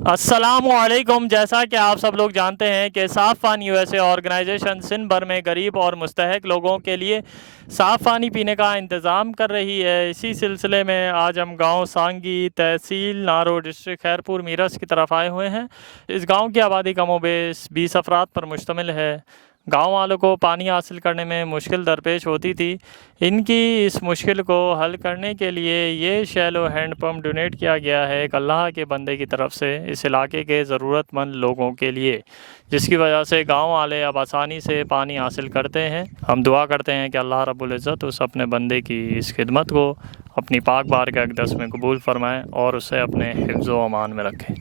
अस्सलामुअलैकुम। जैसा कि आप सब लोग जानते हैं कि साफ़ पानी यूएसए ऑर्गेनाइजेशन सिंध भर में गरीब और मुस्तहक लोगों के लिए साफ़ पानी पीने का इंतज़ाम कर रही है। इसी सिलसिले में आज हम गांव सांगी, तहसील नारो, डिस्ट्रिक्ट खैरपुर, मीरस की तरफ आए हुए हैं। इस गांव की आबादी कमोबेश 20 अफराद पर मुश्तमिल है। गांव वालों को पानी हासिल करने में मुश्किल दरपेश होती थी। इनकी इस मुश्किल को हल करने के लिए ये शैलो हैंड पंप डोनेट किया गया है एक अल्लाह के बंदे की तरफ से इस इलाके के ज़रूरतमंद लोगों के लिए, जिसकी वजह से गांव वाले अब आसानी से पानी हासिल करते हैं। हम दुआ करते हैं कि अल्लाह रब्बुल इज़्ज़त उस अपने बंदे की इस खिदमत को अपनी पाक बारगाह अक़दस में कबूल फ़रमाएँ और उसे अपने हिफ्ज़ व अमान में रखें।